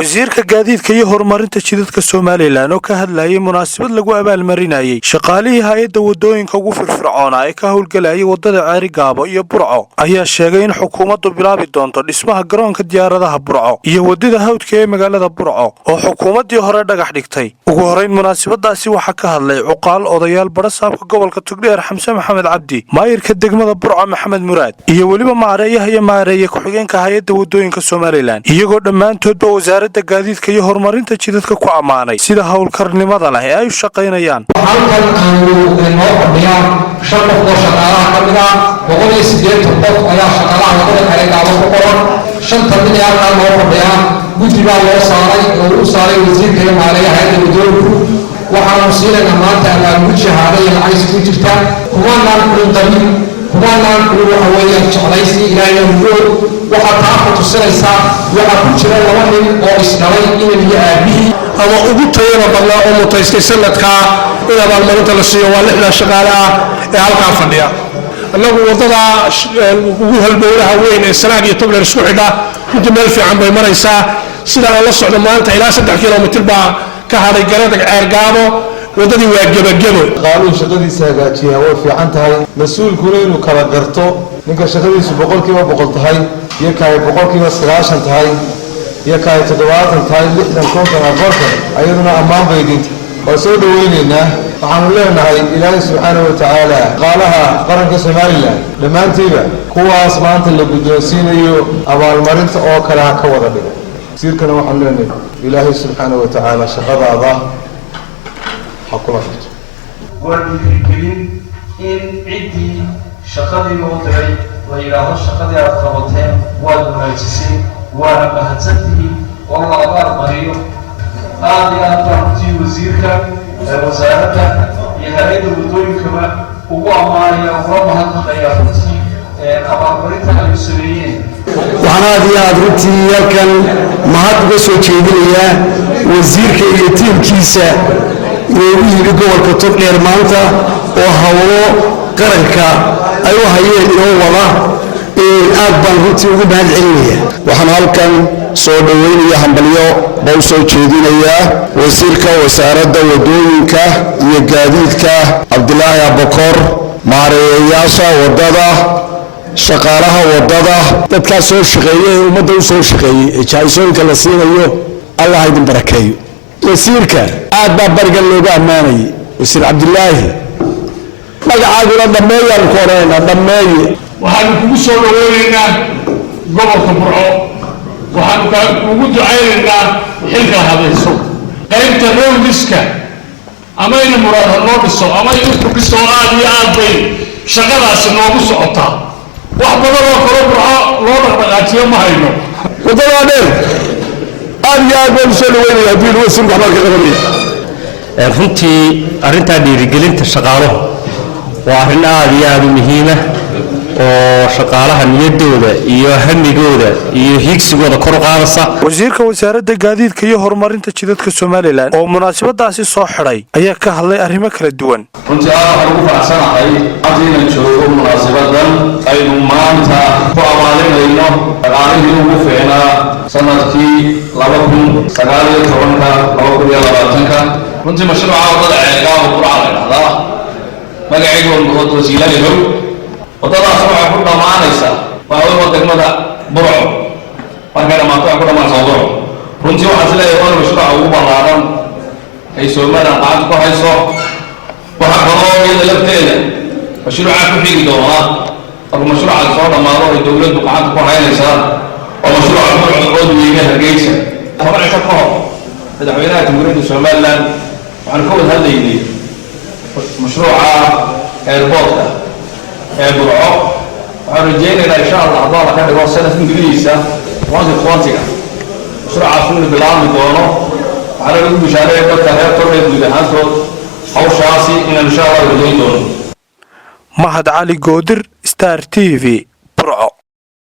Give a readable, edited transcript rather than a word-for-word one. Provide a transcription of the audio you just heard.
wasiirka gaadiidka iyo horumarinta jidadka Soomaaliland oo ka hadlayay munaasabad lagu abaalmarinayay shaqaalihii hay'adda wadooyinka ugu firfircoon ee ka howlgalayay wadada Ceeri Gaabo iyo Burco ayaa sheegay in xukuumaddu bilaabi doonto dhismaha garoonka diyaaradaha Burco iyo wadada hawdka ee magaalada Burco oo xukuumaddii hore dhagax dhigtay. ugu horeyn munaasabadaasi waxa ka hadlay cuqaal odayaal barasaabka gobolka Togdheer Xamse Maxamed Cabdi, maayirka degmada Burco Maxamed Muraad iyo waliba maareeyaha ku-xigeenka hay'adda wadooyinka Soomaaliland iyagoo dhammaantoodba wasaaradda gaadiidka iyo horumarinta jidadka ku amaanay sida hawlkarnimada leh ee ay u shaqaynayaan. halkan aanu noo fadhiyaan shan qof oo shaqaalaha ka mid ah 180 qof ayaa shaqaalaha wadada Ceeri Gaabo ku qoran. shanta mid ayaa halkan noo fadhiyaan guddi baa loo saaray oo u saaray wasiirka iyo maareeyaha hay'adda wadooyinku. waxaanu siinaynaa maanta abaalgud shahaado iyo lacag isku jirta kumanaan waxa weeyaan jeclaysi ilaahayna mudood waxaa taa ku tusinaysaa waxaa ku jira laba nin oo isdhalay inan iyo aabihii ama ugu tayada badnaa oo mutaystay sanadkaa in abaalmarinta la siiyo waa 6 shaqaale ah ee halkaa fadhiya. annagu wadada ugu halbowlaha weyn ee Sanaag iyo Togdheer isku xidha muddo meel fiican bay maraysaa. sida aan la socdo maanta ilaa 3 kiiloomitir baa ka hadhay garada Ceeri Gaabo wadadii waa gabagabo. qaaluhu shaqadiisa hagaajiya way fiican tahay, mas'uulkuna inuu kala garto ninka shaqadiisu 100% tahay iyo kaay 90% tahay iyo kaay 70 tahay 60 konton ayaduna ammaan bay dinta. waa soo dhaweynaynaa waxaanu leenahay ilaahay subxaanahu wa tacaala qaalaha qaranka Soomaaliland dhammaantiiba kuwaas maanta la guddoonsiinayo abaalmarinta oo kale ha ka wada dhigo. wasiirkana waxaanu leenahay ilaahay subxaanahu wa tacaala shaqadaada حكومته والمفكرين إن عدي شقدي موضعي وإلى شقدي أرقبتين والمجلسين وأهتته والله أبار مريو هذه أنتي وزيرك وزارك يهريد الوضوء كما هو أمانية ورمها الخيارتي أبار مريتها المسؤولين waxaan aad iyo aad runtii halkan mahad uga soo jeedinayaa wasiirka iyo tiimkiisa inuu yiri gobolka Togdheer maanta oo hawlo qaranka ay u hayeen inuu wada aad baan runtii ugu mahad celinayaa. waxaan halkan soo dhaweynaya hambalyo baa soo jeedinayaa wasiirka wasaaradda wadooyinka iyo gaadiidka Cabdilaahi Abakor, maareeyaasha wadada, shaqaalaha wadada, dadka soo shaqeeyay ummadda u soo shaqeeyay jaaysoonka la siinayo Allah idin barakeeyo. wasiirka aad baa bariga looga amaanay wasiir Cabdilaahi magacaaguna dhameeyaan koreena dhameeye. waxaan kugu soo dhaweynaynaa gobolka Burco, waxaan kugu ducaynaynaa xilka hadayso qaybta roodiska ama in muraad loo dhiso ama in ku dhiso aad iyo aad bay shaqadaas noogu socotaa. wax badan oo kale Burco loo dhaqaajiyo ma hayno wadada dheer aad iyo aad baan soo dhaweynayaa diin wasiirka waxbarka qabanaya. runtii arrinta dhiirigelinta shaqaaluhu waa arrin aad iyo aad muhiim ah oo shaqaalaha niyadooda iyo hamigooda iyo higsigooda kor u qaadaysa. wasiirka wasaaradda gaadiidka iyo horumarinta jidadka Soomaaliland oo munaasabadaasi soo xiray ayaa ka hadlay arrimo kala duwan. runtii waxaan ugu faraxsanahay inaan joogo munaasabadan aynu maanta ku abaalinayno shaqaalihii ugu fiicnaa sanadkii 2019-2020. runtii mashruuca wadada Ceeri Gaabo Burco la dhahdaa magaceedu waa wasiilaha wadadaas waxay ku dhamaanaysaa waa degmada Burco markay dhamaato waxay ku dhamaanaysaa Burco. runtii waxaan isleeyahay waa mashruuca ugu ballaaran ay Soomaaliland qaad ku hayso. waxaa kaloo iyada lafteeda mashruuca ku xigi doona marka mashruuca soo dhamaado ay dowladdu qaad ku haynaysaa oo mashruuca Burco oo weeyna Hargeysa. tababarka ka hor madaxweynaha Jamhuuriyadda Soomaaliland waxaan ka wada hadlaynay mashruuca airportka Burco. waxaan rajaynaynaa insha Allah haddii ka dhigo sanadkan gudihiisa 2020 mashruucaas inuu bilaabmi doono. waxaan ugu bishaareeyay dadka reer Togdheer guud ahaantood hawshaasi inaan insha Allah wadayn doono. Mahad Cali Goodir, Star TV, Burco.